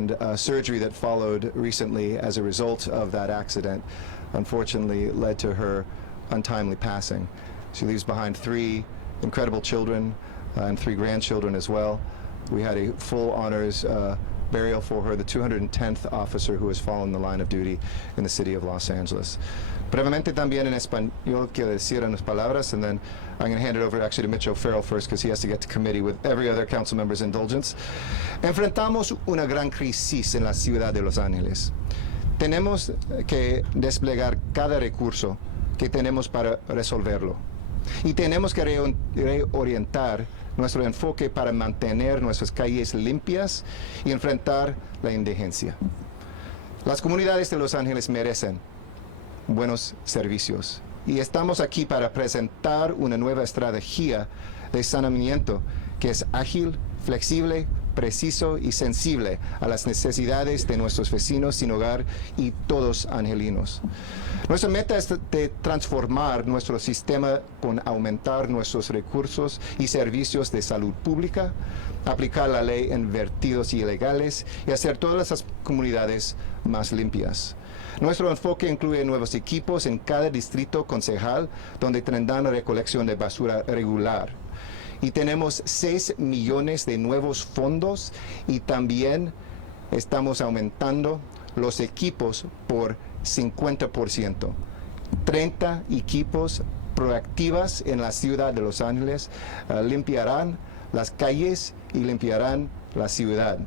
and surgery that followed recently as a result of that accident unfortunately led to her untimely passing. She leaves behind 3 incredible children and 3 grandchildren as well. We had a full honors burial for her, the 210th officer who has fallen the line of duty in the city of Los Angeles. Brevemente también en español quiero decir unas palabras, and then I'm going to hand it over actually to Mitch O'Farrell first because he has to get to committee with every other council member's indulgence. Enfrentamos una gran crisis en la ciudad de Los Ángeles. Tenemos que desplegar cada recurso que tenemos para resolverlo. Y tenemos que reorientar nuestro enfoque para mantener nuestras calles limpias y enfrentar la indigencia. Las comunidades de Los Ángeles merecen buenos servicios y estamos aquí para presentar una nueva estrategia de saneamiento que es ágil, flexible, preciso y sensible a las necesidades de nuestros vecinos sin hogar y todos angelinos. Nuestra meta es de transformar nuestro sistema con aumentar nuestros recursos y servicios de salud pública, aplicar la ley en vertidos ilegales y hacer todas las comunidades más limpias. Nuestro enfoque incluye nuevos equipos en cada distrito concejal donde tendrán recolección de basura regular. Y tenemos 6 millones de nuevos fondos y también estamos aumentando los equipos por 50%. 30 equipos proactivas en la ciudad de Los Ángeles limpiarán las calles y limpiarán la ciudad.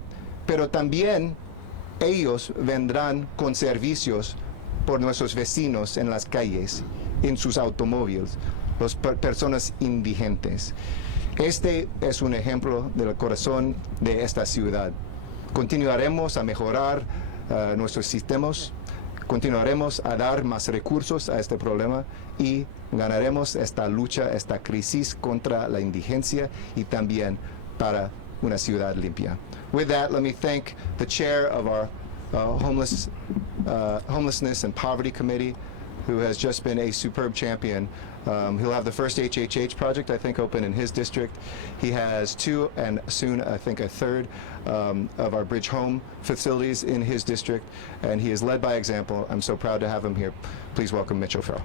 Pero también ellos vendrán con servicios por nuestros vecinos en las calles, en sus automóviles, las personas indigentes. Este es un ejemplo del corazón de esta ciudad. Continuaremos a mejorar nuestros sistemas, continuaremos a dar más recursos a este problema y ganaremos esta lucha, esta crisis contra la indigencia y también para una ciudad limpia. With that, let me thank the chair of our Homelessness and Poverty Committee, who has just been a superb champion. He'll have the first HHH project, I think, open in his district. He has 2 and soon, I think, a 3rd of our Bridge Home facilities in his district, and he is led by example. I'm so proud to have him here. Please welcome Mitch O'Farrell.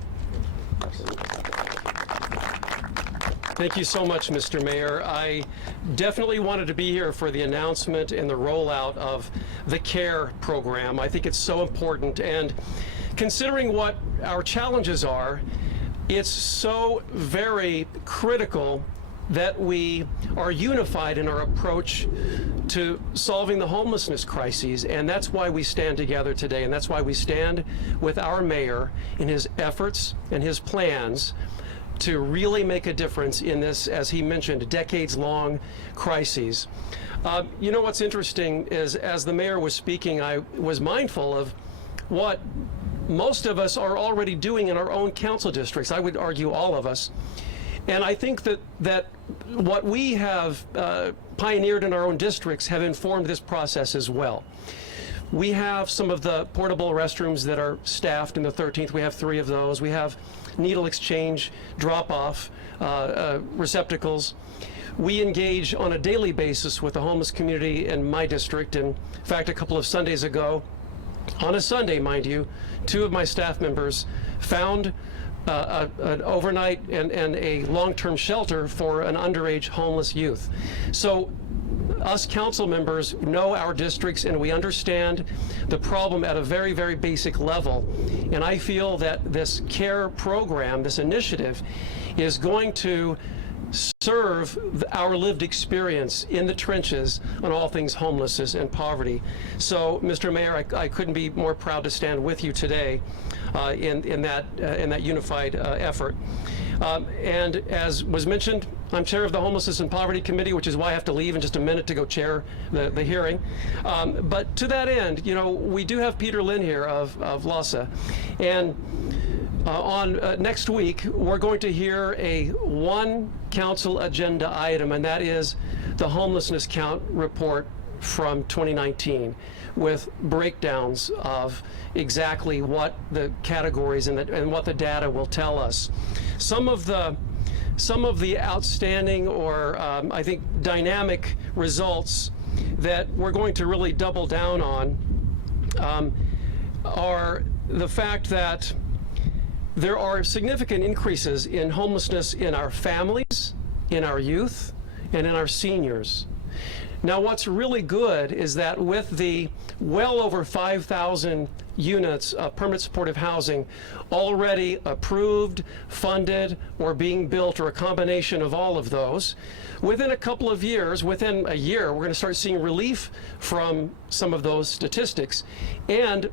Thank you so much, Mr. Mayor. I definitely wanted to be here for the announcement and the rollout of the CARE program. I think it's so important, and considering what our challenges are, it's so very critical that we are unified in our approach to solving the homelessness crises, and that's why we stand together today, and that's why we stand with our mayor in his efforts and his plans to really make a difference in this, as he mentioned, decades-long crises. You know what's interesting is, as the mayor was speaking, I was mindful of what most of us are already doing in our own council districts. I would argue all of us. And I think that what we have pioneered in our own districts have informed this process as well. We have some of the portable restrooms that are staffed in the 13th. We have 3 of those. We have needle exchange, drop-off receptacles. We engage on a daily basis with the homeless community in my district. In fact, a couple of Sundays ago, on a Sunday, mind you, 2 of my staff members found an overnight and a long-term shelter for an underage homeless youth. So us council members know our districts and we understand the problem at a very, very basic level. And I feel that this CARE program, this initiative, is going to serve our lived experience in the trenches on all things homelessness and poverty. So, Mr. Mayor, I couldn't be more proud to stand with you today in that unified effort. And as was mentioned, I'm chair of the Homelessness and Poverty Committee, which is why I have to leave in just a minute to go chair the hearing. But to that end, you know, we do have Peter Lynn here of LASA, and on next week, we're going to hear one council agenda item, and that is the Homelessness Count Report from 2019, with breakdowns of exactly what the categories and what the data will tell us. Some of the outstanding or I think dynamic results that we're going to really double down on are the fact that there are significant increases in homelessness in our families, in our youth, and in our seniors. Now, what's really good is that with the well over 5,000 units of permanent supportive housing already approved, funded, or being built, or a combination of all of those, within a couple of years, within a year, we're going to start seeing relief from some of those statistics. And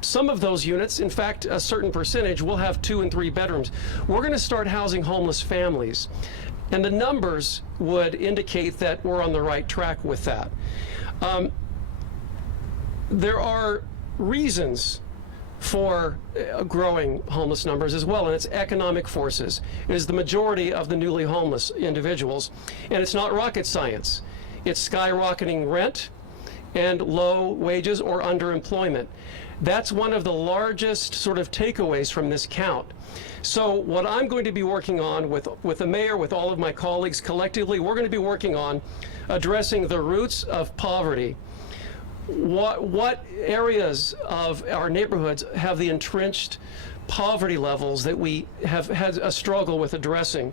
some of those units, in fact, a certain percentage, will have 2 and 3 bedrooms. We're going to start housing homeless families. And the numbers would indicate that we're on the right track with that. There are reasons for growing homeless numbers as well, and it's economic forces. It is the majority of the newly homeless individuals, and it's not rocket science. It's skyrocketing rent and low wages or underemployment. That's one of the largest sort of takeaways from this count. So what I'm going to be working on with the mayor, with all of my colleagues collectively, we're going to be working on addressing the roots of poverty. What areas of our neighborhoods have the entrenched poverty levels that we have had a struggle with addressing?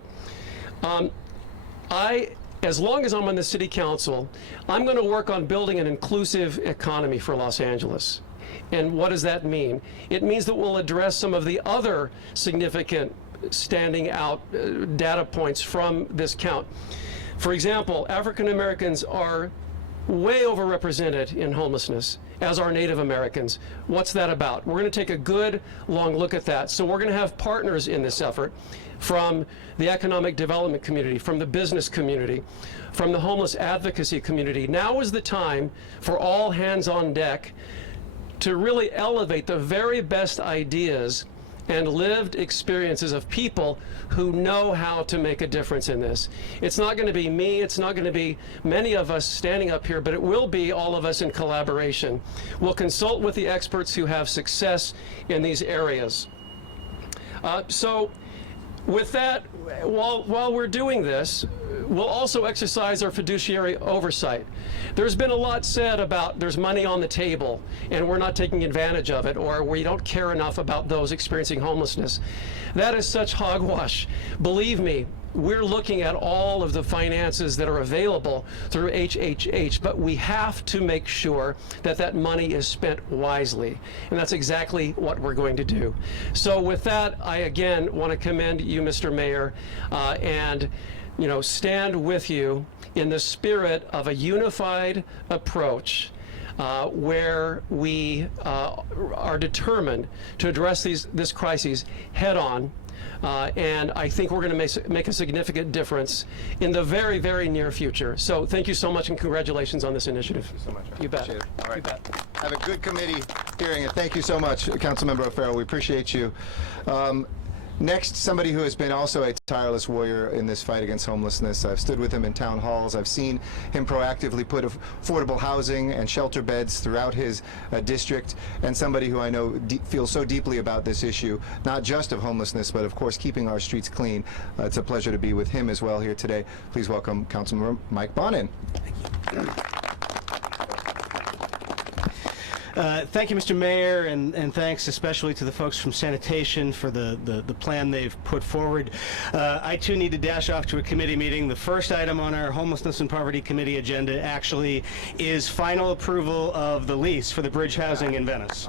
As long as I'm on the city council, I'm going to work on building an inclusive economy for Los Angeles. And what does that mean? It means that we'll address some of the other significant standing out data points from this count. For example, African Americans are way overrepresented in homelessness, as are Native Americans. What's that about? We're going to take a good long look at that. So we're going to have partners in this effort from the economic development community, from the business community, from the homeless advocacy community. Now is the time for all hands on deck to really elevate the very best ideas and lived experiences of people who know how to make a difference in this. It's not going to be me, it's not going to be many of us standing up here, but it will be all of us in collaboration. We'll consult with the experts who have success in these areas. So with that, while we're doing this, we'll also exercise our fiduciary oversight. There's been a lot said about there's money on the table and we're not taking advantage of it, or we don't care enough about those experiencing homelessness. That is such hogwash. Believe me, we're looking at all of the finances that are available through HHH, but we have to make sure that that money is spent wisely. And that's exactly what we're going to do. So with that, I again want to commend you, Mr. Mayor, and stand with you in the spirit of a unified approach where we are determined to address this crisis head on. And I think we're going to make a significant difference in the very, very near future. So thank you so much, and congratulations on this initiative. Thank you so much. You bet. Appreciate it. All right. You bet. Have a good committee hearing, and thank you so much, Councilmember O'Farrell. We appreciate you. Next, somebody who has been also a tireless warrior in this fight against homelessness. I've stood with him in town halls. I've seen him proactively put affordable housing and shelter beds throughout his district, and somebody who I know feels so deeply about this issue, not just of homelessness, but of course keeping our streets clean. It's a pleasure to be with him as well here today. Please welcome Councilmember Mike Bonin. Thank you. Thank you, Mr. Mayor, and thanks especially to the folks from sanitation for the plan they've put forward. I too need to dash off to a committee meeting. The first item on our Homelessness and Poverty Committee agenda actually is final approval of the lease for the bridge housing in Venice,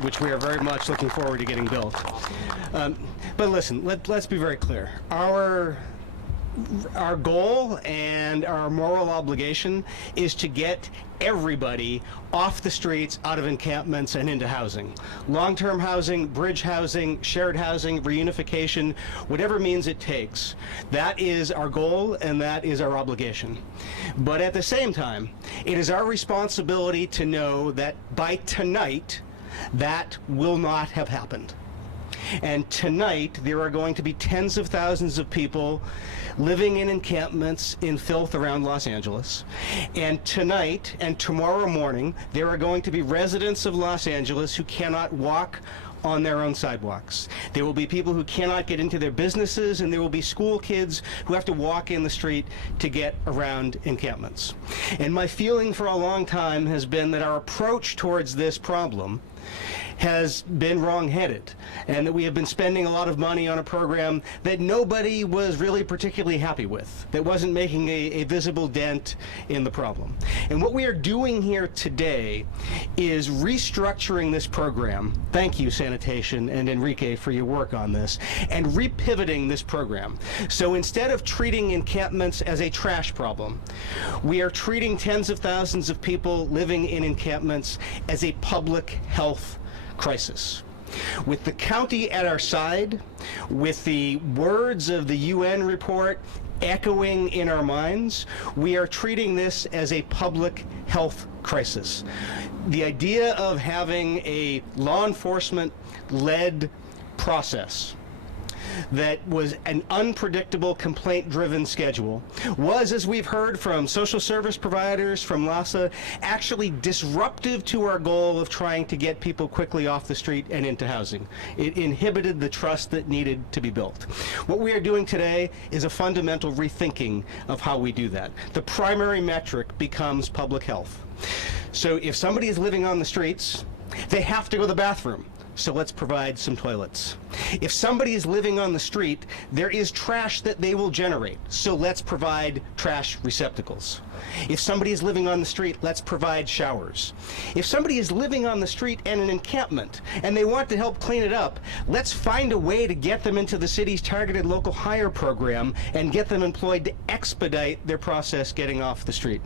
which we are very much looking forward to getting built. But listen, let's be very clear. Our goal and our moral obligation is to get everybody off the streets, out of encampments, and into housing. Long-term housing, bridge housing, shared housing, reunification, whatever means it takes. That is our goal and that is our obligation. But at the same time, it is our responsibility to know that by tonight, that will not have happened. And tonight, there are going to be tens of thousands of people living in encampments in filth around Los Angeles. And tonight and tomorrow morning, there are going to be residents of Los Angeles who cannot walk on their own sidewalks. There will be people who cannot get into their businesses, and there will be school kids who have to walk in the street to get around encampments. And my feeling for a long time has been that our approach towards this problem has been wrong-headed, and that we have been spending a lot of money on a program that nobody was really particularly happy with, that wasn't making a visible dent in the problem. And what we are doing here today is restructuring this program. Thank you, Sanitation and Enrique, for your work on this, and repivoting this program. So instead of treating encampments as a trash problem, we are treating tens of thousands of people living in encampments as a public health crisis. With the county at our side, with the words of the UN report echoing in our minds, we are treating this as a public health crisis. The idea of having a law enforcement-led process that was an unpredictable, complaint-driven schedule was, as we've heard from social service providers, from LASA, actually disruptive to our goal of trying to get people quickly off the street and into housing. It inhibited the trust that needed to be built. What we are doing today is a fundamental rethinking of how we do that. The primary metric becomes public health. So if somebody is living on the streets, they have to go to the bathroom. So let's provide some toilets. If somebody is living on the street, there is trash that they will generate. So let's provide trash receptacles. If somebody is living on the street, let's provide showers. If somebody is living on the street in an encampment and they want to help clean it up, let's find a way to get them into the city's targeted local hire program and get them employed to expedite their process getting off the street.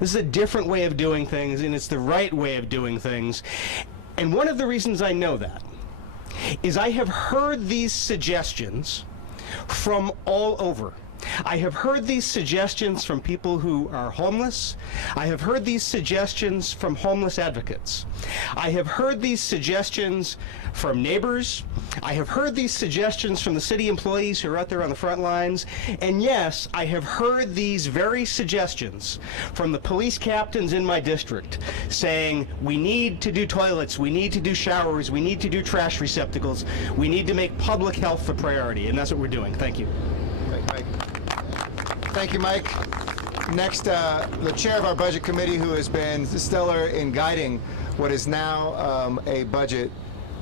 This is a different way of doing things, and it's the right way of doing things. And one of the reasons I know that is I have heard these suggestions from all over. I have heard these suggestions from people who are homeless. I have heard these suggestions from homeless advocates. I have heard these suggestions from neighbors. I have heard these suggestions from the city employees who are out there on the front lines. And yes, I have heard these very suggestions from the police captains in my district saying, we need to do toilets, we need to do showers, we need to do trash receptacles, we need to make public health a priority. And that's what we're doing. Thank you. Thank you, Mike. Next, the chair of our budget committee, who has been stellar in guiding what is now a budget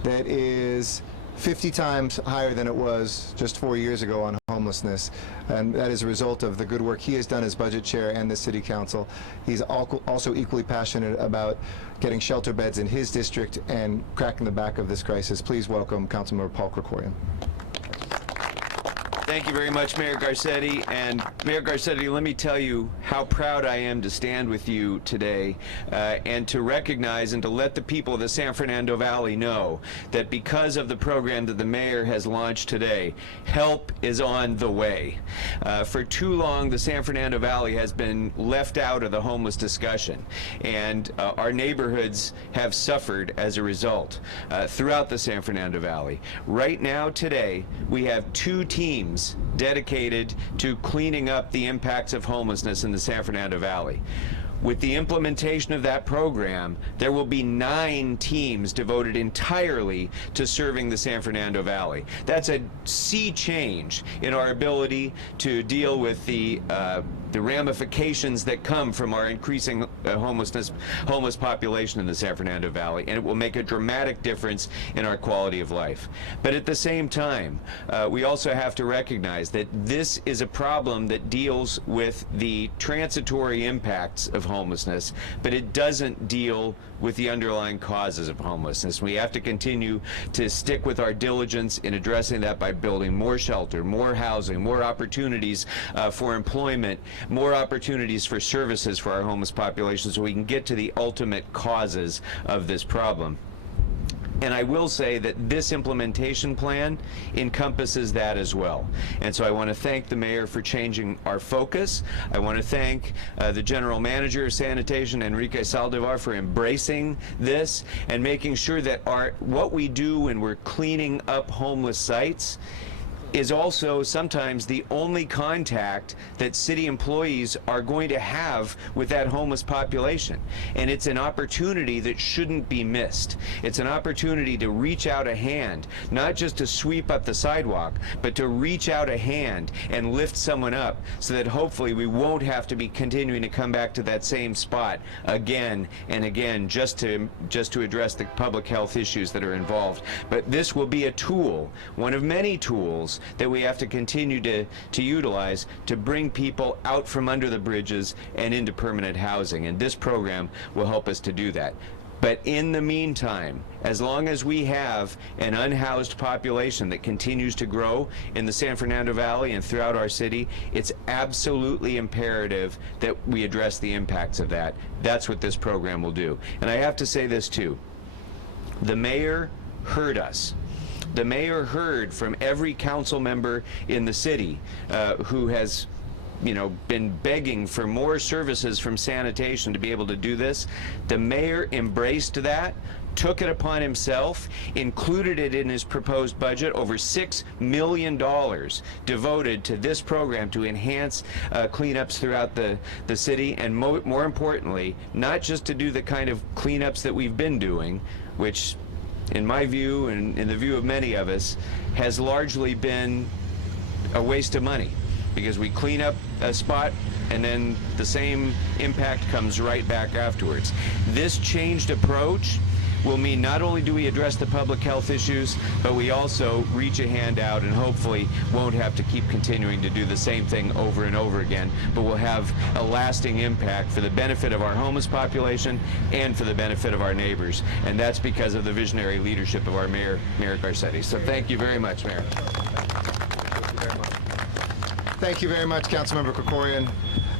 that is 50 times higher than it was just 4 years ago on homelessness, and that is a result of the good work he has done as budget chair and the city council. He's also equally passionate about getting shelter beds in his district and cracking the back of this crisis. Please welcome Councilmember Paul Krikorian. Thank you very much, Mayor Garcetti. And Mayor Garcetti, let me tell you how proud I am to stand with you today and to recognize and to let the people of the San Fernando Valley know that because of the program that the mayor has launched today, help is on the way. For too long, the San Fernando Valley has been left out of the homeless discussion, and our neighborhoods have suffered as a result throughout the San Fernando Valley. Right now, today, we have 2 teams dedicated to cleaning up the impacts of homelessness in the San Fernando Valley. With the implementation of that program, there will be 9 teams devoted entirely to serving the San Fernando Valley. That's a sea change in our ability to deal with the ramifications that come from our increasing homeless population in the San Fernando Valley, and it will make a dramatic difference in our quality of life. But at the same time, we also have to recognize that this is a problem that deals with the transitory impacts of homelessness, but it doesn't deal with the underlying causes of homelessness. We have to continue to stick with our diligence in addressing that by building more shelter, more housing, more opportunities for employment, more opportunities for services for our homeless population, so we can get to the ultimate causes of this problem. And I will say that this implementation plan encompasses that as well. And so I want to thank the mayor for changing our focus. I want to thank the general manager of sanitation, Enrique Saldivar, for embracing this and making sure that what we do when we're cleaning up homeless sites is also sometimes the only contact that city employees are going to have with that homeless population. And it's an opportunity that shouldn't be missed. It's an opportunity to reach out a hand, not just to sweep up the sidewalk, but to reach out a hand and lift someone up so that hopefully we won't have to be continuing to come back to that same spot again and again just to address the public health issues that are involved. But this will be a tool, one of many tools that we have to continue to utilize to bring people out from under the bridges and into permanent housing. And this program will help us to do that. But in the meantime, as long as we have an unhoused population that continues to grow in the San Fernando Valley and throughout our city, it's absolutely imperative that we address the impacts of that. That's what this program will do. And I have to say this too. The mayor heard us. The mayor heard from every council member in the city who has been begging for more services from sanitation to be able to do this. The mayor embraced that, took it upon himself, included it in his proposed budget, over $6 million devoted to this program to enhance cleanups throughout the city, and more importantly, not just to do the kind of cleanups that we've been doing, which in my view and in the view of many of us has largely been a waste of money, because we clean up a spot and then the same impact comes right back afterwards. This changed approach will mean not only do we address the public health issues, but we also reach a hand out and hopefully won't have to keep continuing to do the same thing over and over again, but will have a lasting impact for the benefit of our homeless population and for the benefit of our neighbors. And that's because of the visionary leadership of our Mayor, Eric Garcetti. So thank you very much, Mayor. Thank you very much, Councilmember Krikorian.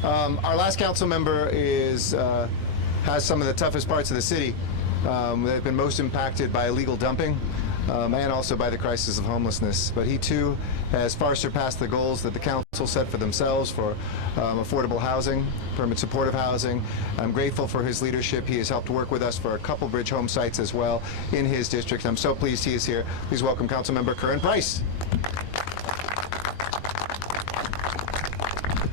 Our last council member has some of the toughest parts of the city. They've been most impacted by illegal dumping and also by the crisis of homelessness. But he too has far surpassed the goals that the council set for themselves for affordable housing, permanent supportive housing. I'm grateful for his leadership. He has helped work with us for a couple bridge home sites as well in his district. I'm so pleased he is here. Please welcome Councilmember Curran Price.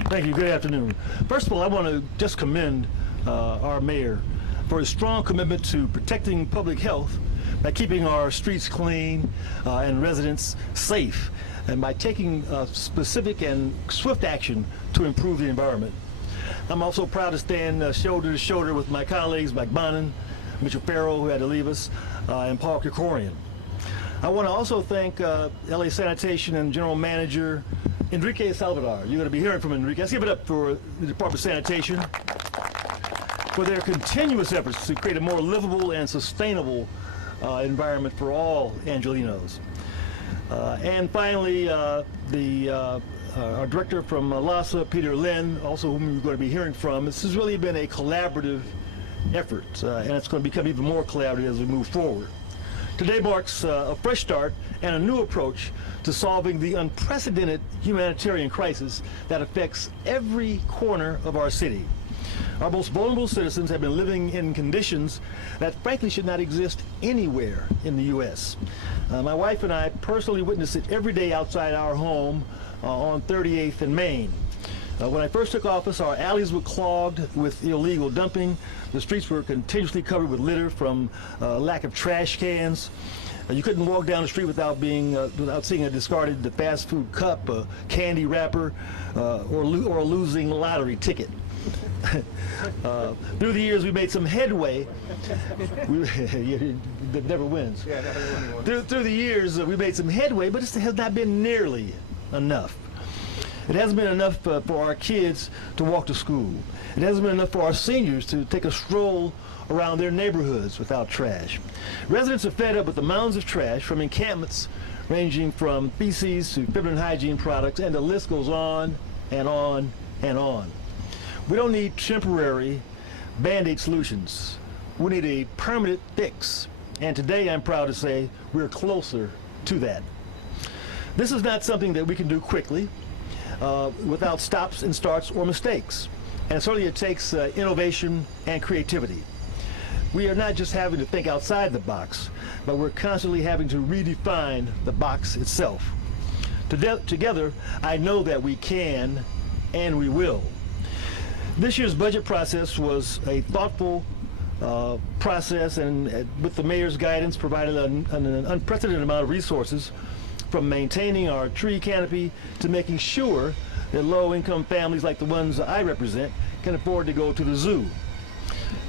Thank you. Good afternoon. First of all, I want to just commend our mayor for his strong commitment to protecting public health by keeping our streets clean and residents safe, and by taking specific and swift action to improve the environment. I'm also proud to stand shoulder to shoulder with my colleagues Mike Bonin, Mitchell Farrell, who had to leave us, and Paul Krikorian. I want to also thank LA Sanitation and General Manager Enrique Salvador. You're going to be hearing from Enrique. Let's give it up for the Department of Sanitation for their continuous efforts to create a more livable and sustainable environment for all Angelenos. And finally, our director from LASA, Peter Lynn, also whom you're going to be hearing from. This has really been a collaborative effort, and it's going to become even more collaborative as we move forward. Today marks a fresh start and a new approach to solving the unprecedented humanitarian crisis that affects every corner of our city. Our most vulnerable citizens have been living in conditions that frankly should not exist anywhere in the U.S. My wife and I personally witness it every day outside our home on 38th and Main. When I first took office, our alleys were clogged with illegal dumping. The streets were continuously covered with litter from lack of trash cans. You couldn't walk down the street without seeing a discarded fast food cup, a candy wrapper, or a losing lottery ticket. Through the years, we made some headway. That never wins. Through the years, we made some headway, but it has not been nearly enough. It hasn't been enough for our kids to walk to school. It hasn't been enough for our seniors to take a stroll around their neighborhoods without trash. Residents are fed up with the mounds of trash from encampments ranging from feces to feminine hygiene products, and the list goes on and on and on. We don't need temporary Band-Aid solutions. We need a permanent fix. And today I'm proud to say we're closer to that. This is not something that we can do quickly without stops and starts or mistakes. And certainly it takes innovation and creativity. We are not just having to think outside the box, but we're constantly having to redefine the box itself. Together, I know that we can and we will. This year's budget process was a thoughtful process, and with the mayor's guidance provided an unprecedented amount of resources, from maintaining our tree canopy to making sure that low-income families like the ones I represent can afford to go to the zoo.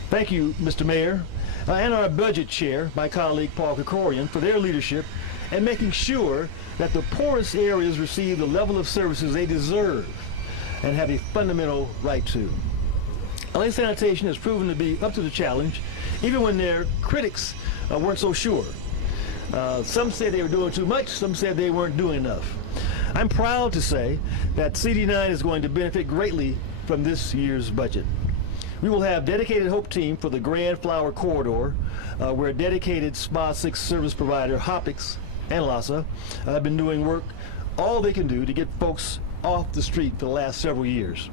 Thank you, Mr. Mayor, and our budget chair, my colleague Paul Krikorian, for their leadership and making sure that the poorest areas receive the level of services they deserve and have a fundamental right to. LA Sanitation has proven to be up to the challenge, even when their critics weren't so sure. Some said they were doing too much, some said they weren't doing enough. I'm proud to say that CD9 is going to benefit greatly from this year's budget. We will have dedicated HOPE team for the Grand Flower Corridor, where dedicated SPA 6 service provider Hopix and LASA have been doing work all they can do to get folks off the street for the last several years.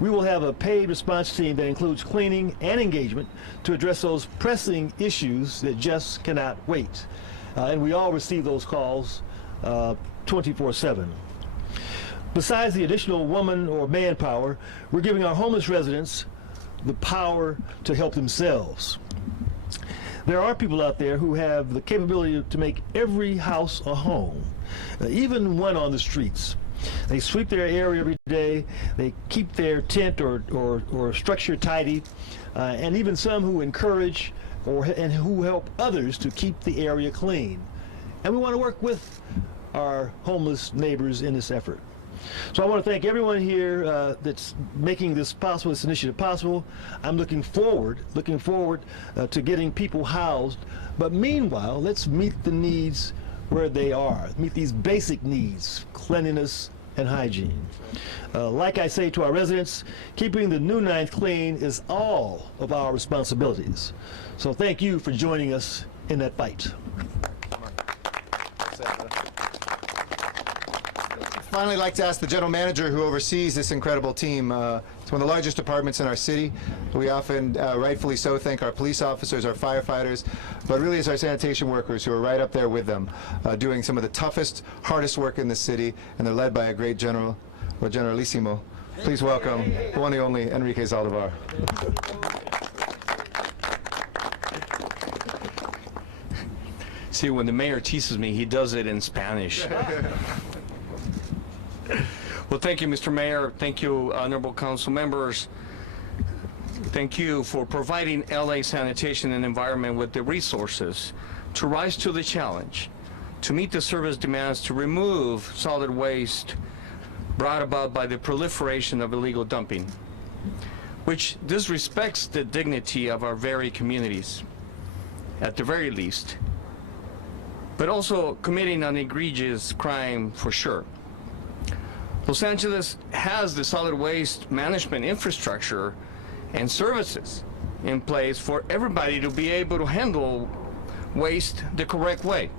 We will have a paid response team that includes cleaning and engagement to address those pressing issues that just cannot wait. And we all receive those calls 24/7. Besides the additional woman or manpower, we're giving our homeless residents the power to help themselves. There are people out there who have the capability to make every house a home, even one on the streets. They sweep their area every day, they keep their tent or structure tidy, and even some who encourage and who help others to keep the area clean. And we want to work with our homeless neighbors in this effort. So I want to thank everyone here that's making this possible, this initiative possible. I'm looking forward to getting people housed. But meanwhile, let's meet the needs where they are. Meet these basic needs: cleanliness and hygiene. Like I say to our residents, keeping the new Ninth clean is all of our responsibilities. So thank you for joining us in that fight. Finally, I'd like to ask the general manager who oversees this incredible team. It's one of the largest departments in our city. We often, rightfully so, thank our police officers, our firefighters, but really it's our sanitation workers who are right up there with them, doing some of the toughest, hardest work in the city, and they're led by a great general, or generalissimo. Please welcome the one and only Enrique Zaldivar. See, when the mayor teases me, he does it in Spanish. Well, thank you, Mr. Mayor. Thank you, honorable council members. Thank you for providing LA Sanitation and Environment with the resources to rise to the challenge, to meet the service demands, to remove solid waste brought about by the proliferation of illegal dumping, which disrespects the dignity of our very communities, at the very least, but also committing an egregious crime for sure. Los Angeles has the solid waste management infrastructure and services in place for everybody to be able to handle waste the correct way,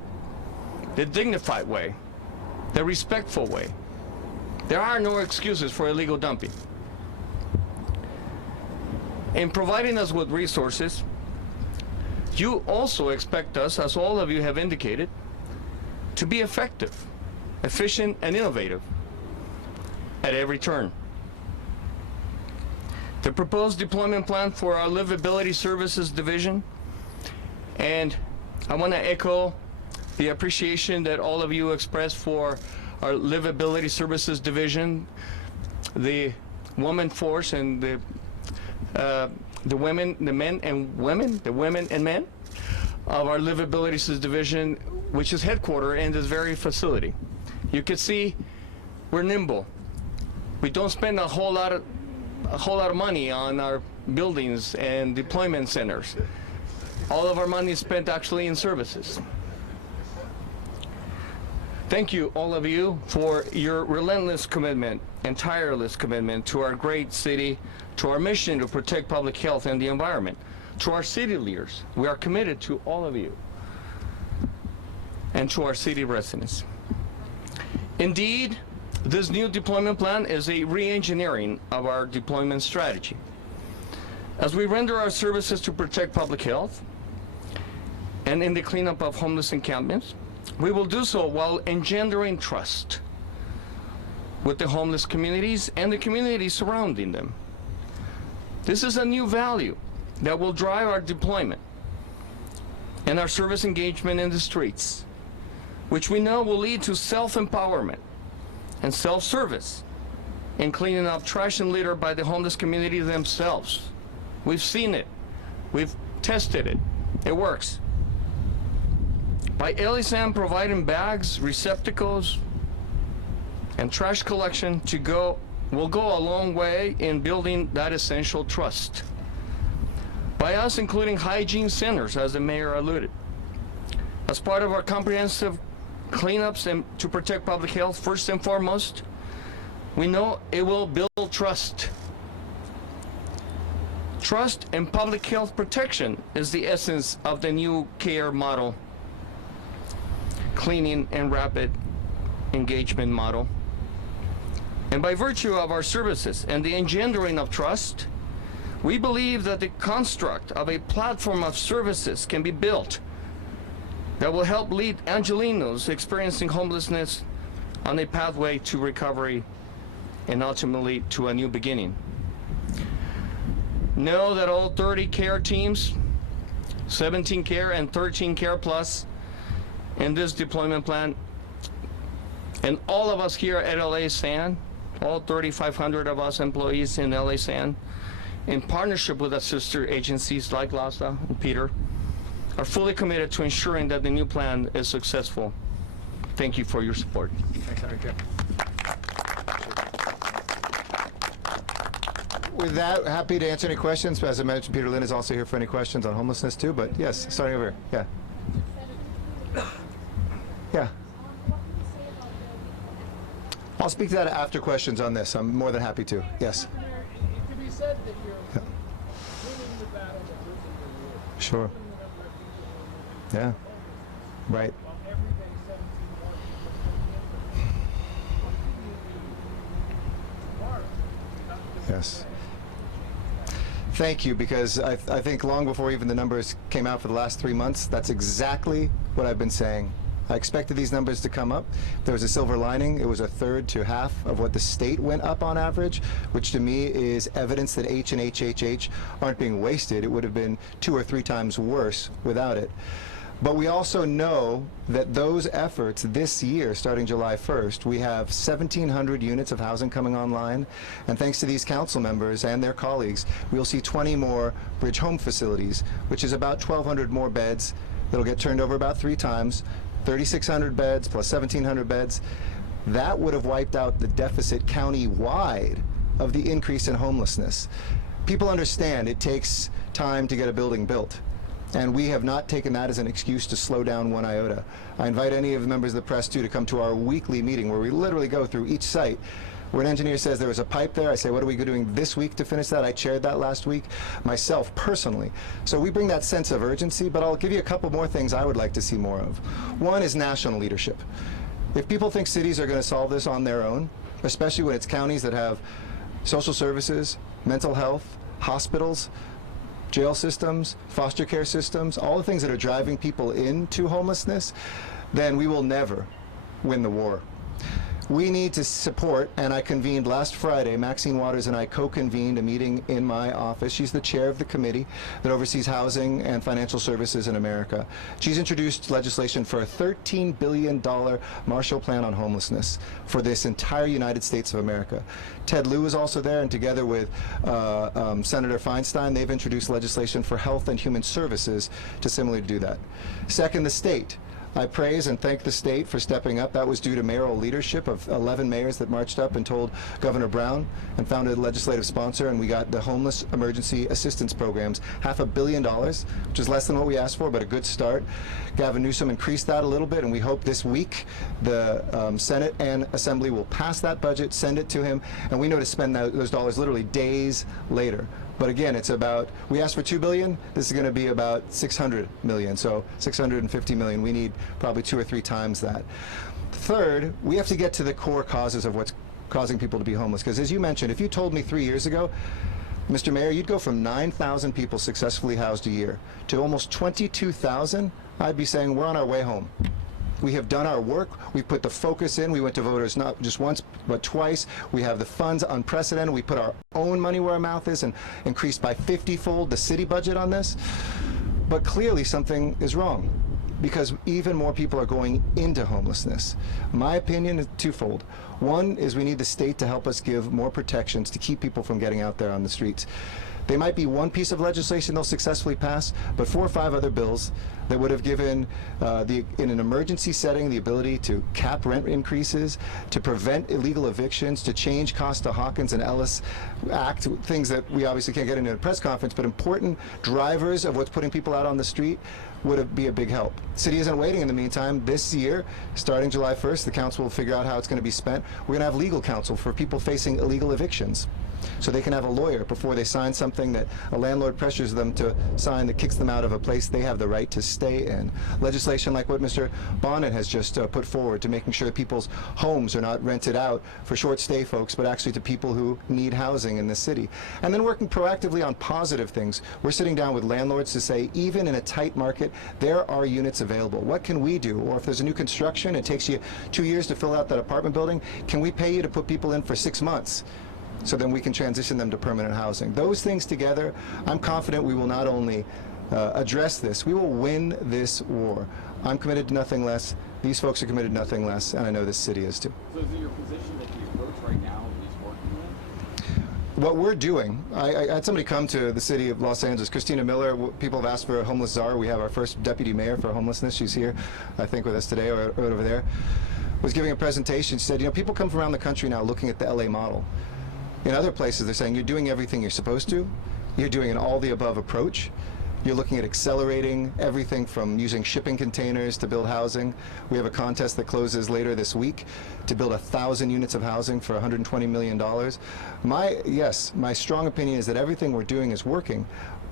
the dignified way, the respectful way. There are no excuses for illegal dumping. In providing us with resources, you also expect us, as all of you have indicated, to be effective, efficient, and innovative at every turn. The proposed deployment plan for our Livability Services Division, and I want to echo the appreciation that all of you expressed for our Livability Services Division, the woman force and the women and men of our Livability Services Division, which is headquartered in this very facility. You can see we're nimble. We don't spend a whole lot of money on our buildings and deployment centers. All of our money is spent actually in services. Thank you, all of you, for your relentless commitment and tireless commitment to our great city, to our mission to protect public health and the environment, to our city leaders. We are committed to all of you, and to our city residents. Indeed, this new deployment plan is a re-engineering of our deployment strategy. As we render our services to protect public health and in the cleanup of homeless encampments, We will do so while engendering trust with the homeless communities and the communities surrounding them. This is a new value that will drive our deployment and our service engagement in the streets, which we know will lead to self-empowerment and self-service in cleaning up trash and litter by the homeless community themselves. We've seen it. We've tested it. It works. By LSM providing bags, receptacles, and trash collection will go a long way in building that essential trust. By us including hygiene centers, as the mayor alluded, as part of our comprehensive cleanups and to protect public health, first and foremost, we know it will build trust. Trust and public health protection is the essence of the new care model, cleaning and rapid engagement model. And by virtue of our services and the engendering of trust, we believe that the construct of a platform of services can be built that will help lead Angelenos experiencing homelessness on a pathway to recovery and ultimately to a new beginning. Know that all 30 care teams, 17 care and 13 care plus in this deployment plan, and all of us here at LA SAN, all 3,500 of us employees in LA SAN, in partnership with our sister agencies like LASA and Peter, are fully committed to ensuring that the new plan is successful. Thank you for your support. Thanks, Eric. With that, happy to answer any questions. As I mentioned, Peter Lynn is also here for any questions on homelessness too, but yes, starting over here. Yeah. Yeah. I'll speak to that after questions on this. I'm more than happy to. Yes. It can be said that you're winning the battle but losing the war. Sure. Yeah. Right. While every day 17 more people come in. What can you do tomorrow? Yes. Thank you, because I think long before even the numbers came out for the last 3 months, that's exactly what I've been saying. I expected these numbers to come up. There was a silver lining. It was a third to half of what the state went up on average, which to me is evidence that H and HHH aren't being wasted. It would have been 2 or 3 times worse without it. But we also know that those efforts this year, starting July 1st, we have 1,700 units of housing coming online. And thanks to these council members and their colleagues, we'll see 20 more bridge home facilities, which is about 1,200 more beds that'll get turned over about 3 times, 3,600 beds plus 1,700 beds. That would have wiped out the deficit county-wide of the increase in homelessness. People understand it takes time to get a building built, and we have not taken that as an excuse to slow down one iota. I invite any of the members of the press too to come to our weekly meeting where we literally go through each site. Where an engineer says there was a pipe there, I say, what are we doing this week to finish that? I chaired that last week myself personally. So we bring that sense of urgency, but I'll give you a couple more things I would like to see more of. One is national leadership. If people think cities are going to solve this on their own, especially when it's counties that have social services, mental health, hospitals, jail systems, foster care systems, all the things that are driving people into homelessness, then we will never win the war. We need to support, and I convened last Friday, Maxine Waters and I co-convened a meeting in my office. She's the chair of the committee that oversees housing and financial services in America. She's introduced legislation for a $13 billion Marshall Plan on homelessness for this entire United States of America. Ted Lieu is also there, and together with Senator Feinstein, they've introduced legislation for health and human services to similarly do that. Second, the state. I praise and thank the state for stepping up. That was due to mayoral leadership of 11 mayors that marched up and told Governor Brown and founded a legislative sponsor, and we got the homeless emergency assistance programs, $500 million, which is less than what we asked for, but a good start. Gavin Newsom increased that a little bit, and we hope this week the Senate and Assembly will pass that budget, send it to him, and we know to spend those dollars literally days later. But again, it's about, we asked for $2 billion, this is going to be about $600 million, so $650 million. We need probably 2 or 3 times that. Third, we have to get to the core causes of what's causing people to be homeless, because as you mentioned, if you told me 3 years ago, Mr. Mayor, you'd go from 9,000 people successfully housed a year to almost 22,000, I'd be saying we're on our way home. We have done our work. We've put the focus in. We went to voters not just once, but twice. We have the funds unprecedented. We put our own money where our mouth is and increased by 50-fold the city budget on this. But clearly something is wrong, because even more people are going into homelessness. My opinion is twofold. One is we need the state to help us give more protections to keep people from getting out there on the streets. They might be one piece of legislation they'll successfully pass, but 4 or 5 other bills that would have given, in an emergency setting, the ability to cap rent increases, to prevent illegal evictions, to change Costa-Hawkins and Ellis Act, things that we obviously can't get into a press conference, but important drivers of what's putting people out on the street would be a big help. City isn't waiting in the meantime. This year, starting July 1st, the council will figure out how it's going to be spent. We're going to have legal counsel for people facing illegal evictions, so they can have a lawyer before they sign something that a landlord pressures them to sign that kicks them out of a place they have the right to stay in. Legislation like what Mr. Bonin has just put forward to making sure that people's homes are not rented out for short stay folks, but actually to people who need housing in the city. And then working proactively on positive things. We're sitting down with landlords to say, even in a tight market, there are units available. What can we do? Or if there's a new construction, it takes you 2 years to fill out that apartment building, can we pay you to put people in for 6 months? So then we can transition them to permanent housing. Those things together, I'm confident we will not only address this, we will win this war. I'm committed to nothing less. These folks are committed to nothing less, and I know this city is too. So is it your position that the approach right now is working with? What we're doing, I had somebody come to the city of Los Angeles, Christina Miller. People have asked for a homeless czar. We have our first deputy mayor for homelessness. She's here, I think, with us today or over there. Was giving a presentation. She said, you know, people come from around the country now looking at the LA model. In other places, they're saying you're doing everything you're supposed to. You're doing an all-the-above approach. You're looking at accelerating everything from using shipping containers to build housing. We have a contest that closes later this week to build 1,000 units of housing for $120 million. My strong opinion is that everything we're doing is working,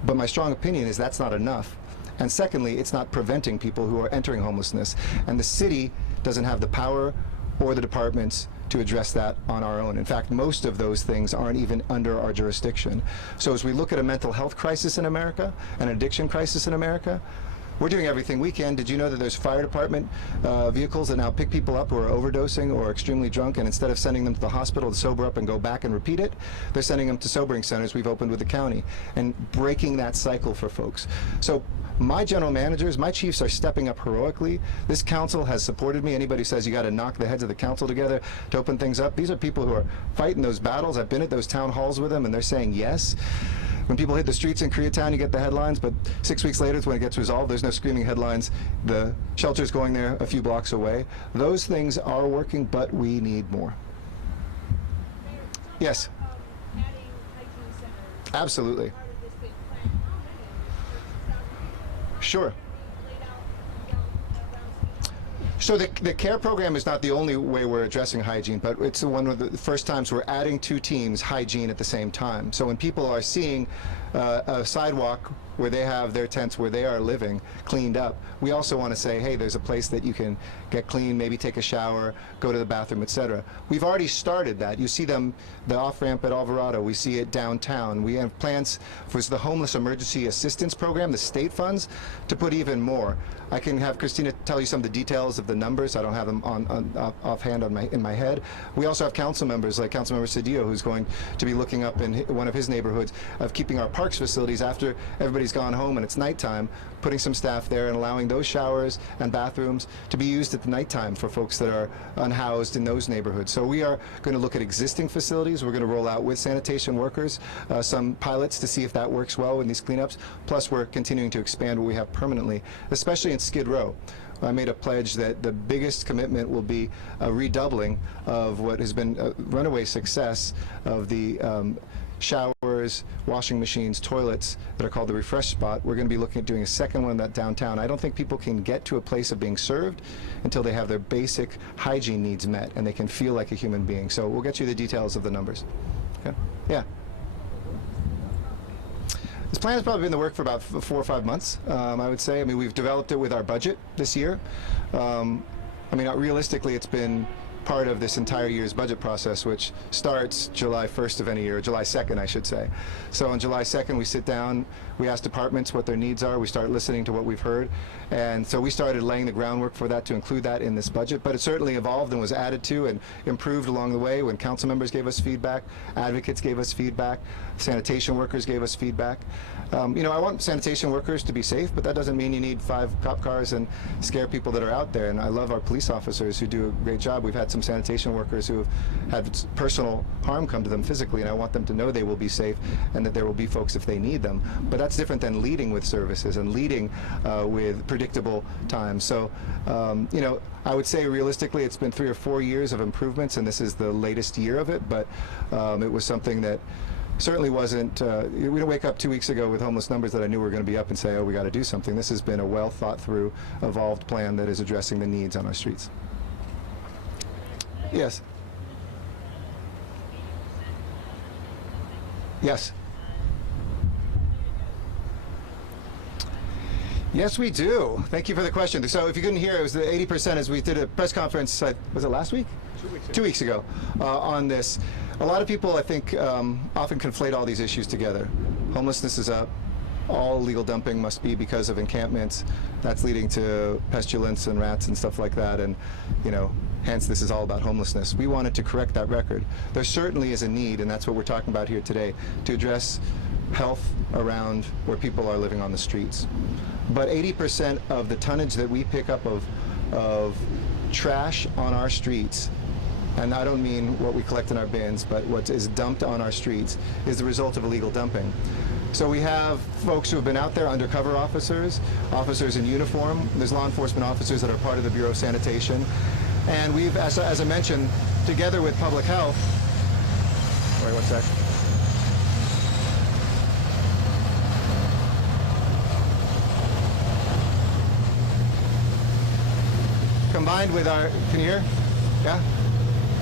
but my strong opinion is that's not enough. And secondly, it's not preventing people who are entering homelessness. And the city doesn't have the power or the departments to address that on our own. In fact, most of those things aren't even under our jurisdiction. So as we look at a mental health crisis in America, an addiction crisis in America, we're doing everything we can. Did you know that there's fire department vehicles that now pick people up who are overdosing or extremely drunk, and instead of sending them to the hospital to sober up and go back and repeat it, they're sending them to sobering centers we've opened with the county and breaking that cycle for folks. So my general managers, my chiefs are stepping up heroically. This council has supported me. Anybody who says you got to knock the heads of the council together to open things up, these are people who are fighting those battles. I've been at those town halls with them, and they're saying yes. When people hit the streets in Koreatown, you get the headlines, but 6 weeks later, when it gets resolved, there's no screaming headlines. The shelter's going there a few blocks away. Those things are working, but we need more. Mayor, Yes. adding hygiene centers. Absolutely. Part of this big plan. How many? 13,000 people. Sure. Laid out around city. So the CARE program is not the only way we're addressing hygiene, but it's one of the first times we're adding 2 teams hygiene at the same time. So when people are seeing a sidewalk where they have their tents where they are living cleaned up, we also want to say, hey, there's a place that you can get clean, maybe take a shower, go to the bathroom, etc. We've already started that. You see them, the off-ramp at Alvarado, we see it downtown. We have plans for the Homeless Emergency Assistance Program, the state funds, to put even more. I can have Christina tell you some of the details of the numbers. I don't have them offhand in my head. We also have council members like Councilmember Cedillo, who's going to be looking up in one of his neighborhoods of keeping our parks facilities after everybody's gone home and it's nighttime, putting some staff there and allowing those showers and bathrooms to be used at the nighttime for folks that are unhoused in those neighborhoods. So we are going to look at existing facilities. We're going to roll out with sanitation workers some pilots to see if that works well in these cleanups. Plus, we're continuing to expand what we have permanently, especially in Skid Row. I made a pledge that the biggest commitment will be a redoubling of what has been a runaway success of the showers, washing machines, toilets that are called the Refresh Spot. We're going to be looking at doing a second one that downtown. I don't think people can get to a place of being served until they have their basic hygiene needs met and they can feel like a human being. So we'll get you the details of the numbers. Okay? Yeah. This plan has probably been in the work for about 4 or 5 months, I would say. I mean, we've developed it with our budget this year. I mean, realistically, it's been part of this entire year's budget process, which starts July 1st of any year, July 2nd, I should say. So on July 2nd, we sit down, we ask departments what their needs are, we start listening to what we've heard, and so we started laying the groundwork for that to include that in this budget, but it certainly evolved and was added to and improved along the way when council members gave us feedback, advocates gave us feedback, sanitation workers gave us feedback. You know, I want sanitation workers to be safe, but that doesn't mean you need 5 cop cars and scare people that are out there, and I love our police officers who do a great job. We've had some sanitation workers who have had personal harm come to them physically, and I want them to know they will be safe and that there will be folks if they need them. But that's different than leading with services and leading with predictable times. So, you know, I would say realistically it's been 3 or 4 years of improvements, and this is the latest year of it, but it was something that certainly wasn't, we didn't wake up 2 weeks ago with homeless numbers that I knew were going to be up and say, oh, we got to do something. This has been a well thought through, evolved plan that is addressing the needs on our streets. Yes. Yes. Yes, we do. Thank you for the question. So if you couldn't hear, it was the 80% as we did a press conference, was it last week? 2 weeks ago on this. A lot of people, I think, often conflate all these issues together. Homelessness is up. All illegal dumping must be because of encampments. That's leading to pestilence and rats and stuff like that. And, you know, hence this is all about homelessness. We wanted to correct that record. There certainly is a need, and that's what we're talking about here today, to address health around where people are living on the streets. But 80% of the tonnage that we pick up of trash on our streets, and I don't mean what we collect in our bins, but what is dumped on our streets, is the result of illegal dumping. So we have folks who have been out there, undercover officers, officers in uniform. There's law enforcement officers that are part of the Bureau of Sanitation. And we've, as I mentioned, together with public health, wait one sec. Combined with our, can you hear? Yeah?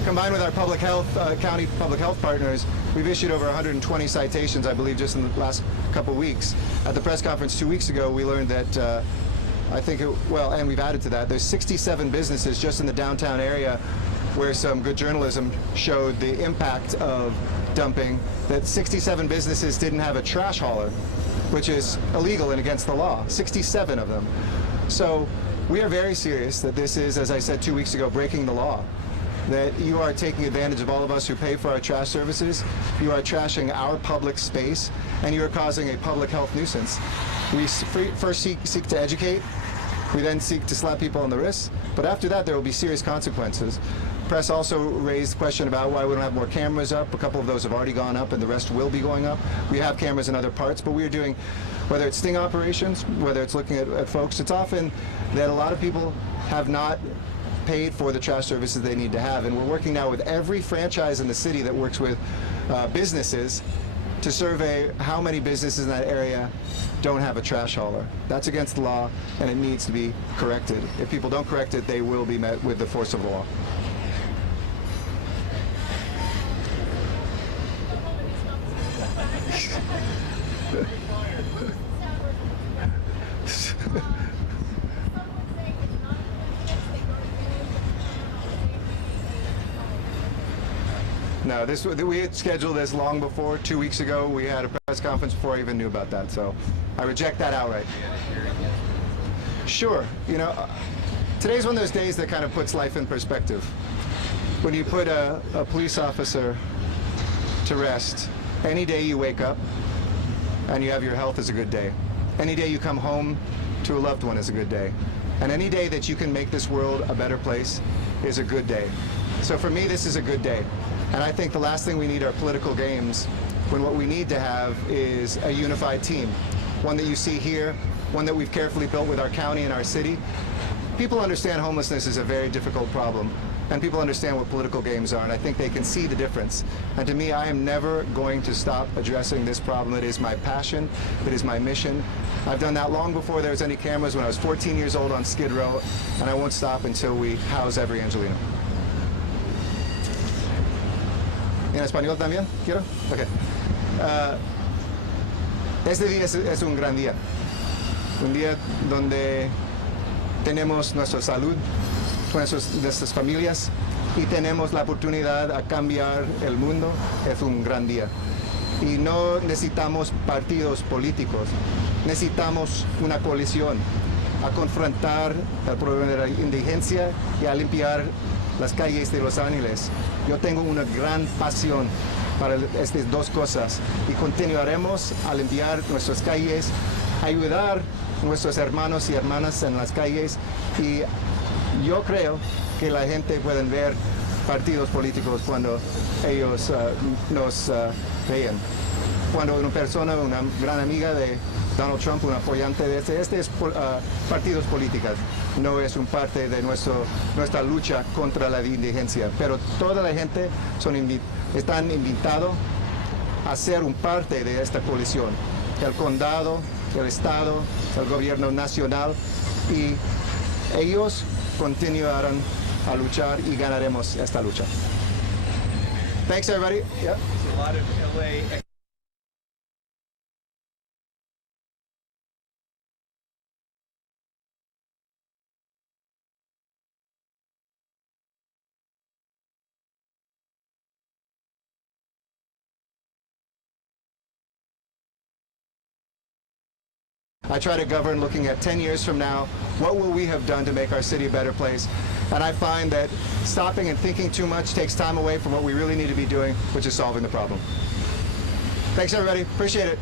Combined with our public health, county public health partners, we've issued over 120 citations, I believe, just in the last couple weeks. At the press conference 2 weeks ago, we learned that, I think, and we've added to that, there's 67 businesses just in the downtown area where some good journalism showed the impact of dumping, that 67 businesses didn't have a trash hauler, which is illegal and against the law, 67 of them. So we are very serious that this is, as I said 2 weeks ago, breaking the law. That you are taking advantage of all of us who pay for our trash services. You are trashing our public space, and you are causing a public health nuisance. We first seek to educate. We then seek to slap people on the wrists. But after that, there will be serious consequences. Press also raised the question about why we don't have more cameras up. A couple of those have already gone up, and the rest will be going up. We have cameras in other parts, but we are doing, whether it's sting operations, whether it's looking at folks, it's often that a lot of people have not paid for the trash services they need to have. And we're working now with every franchise in the city that works with businesses to survey how many businesses in that area don't have a trash hauler. That's against the law, and it needs to be corrected. If people don't correct it, they will be met with the force of the law. No, we had scheduled this long before. 2 weeks ago, we had a press conference before I even knew about that. So I reject that outright. Sure. You know, today's one of those days that kind of puts life in perspective. When you put a police officer to rest, any day you wake up and you have your health is a good day. Any day you come home to a loved one is a good day. And any day that you can make this world a better place is a good day. So for me, this is a good day. And I think the last thing we need are political games, when what we need to have is a unified team. One that you see here, one that we've carefully built with our county and our city. People understand homelessness is a very difficult problem, and people understand what political games are, and I think they can see the difference. And to me, I am never going to stop addressing this problem. It is my passion. It is my mission. I've done that long before there was any cameras, when I was 14 years old on Skid Row, and I won't stop until we house every Angelino. ¿En español también? ¿Quiero? Okay. Este día es un gran día. Un día donde tenemos nuestra salud, nuestras familias, y tenemos la oportunidad a cambiar el mundo, es un gran día. Y no necesitamos partidos políticos, necesitamos una coalición a confrontar el problema de la indigencia y a limpiar las calles de Los Ángeles. Yo tengo una gran pasión para estas dos cosas y continuaremos a limpiar nuestras calles, ayudar a nuestros hermanos y hermanas en las calles, y yo creo que la gente puede ver partidos políticos cuando ellos nos vean. Cuando una persona, una gran amiga de Donald Trump, un apoyante de este es partidos políticos, no es un parte de nuestra lucha contra la indigencia, pero toda la gente están invitados a ser un parte de esta coalición, el condado, el estado, el gobierno nacional, y ellos continuarán a luchar y ganaremos esta lucha. Thanks everybody. Yeah. A lot of LA I try to govern looking at 10 years from now, what will we have done to make our city a better place? And I find that stopping and thinking too much takes time away from what we really need to be doing, which is solving the problem. Thanks everybody, appreciate it.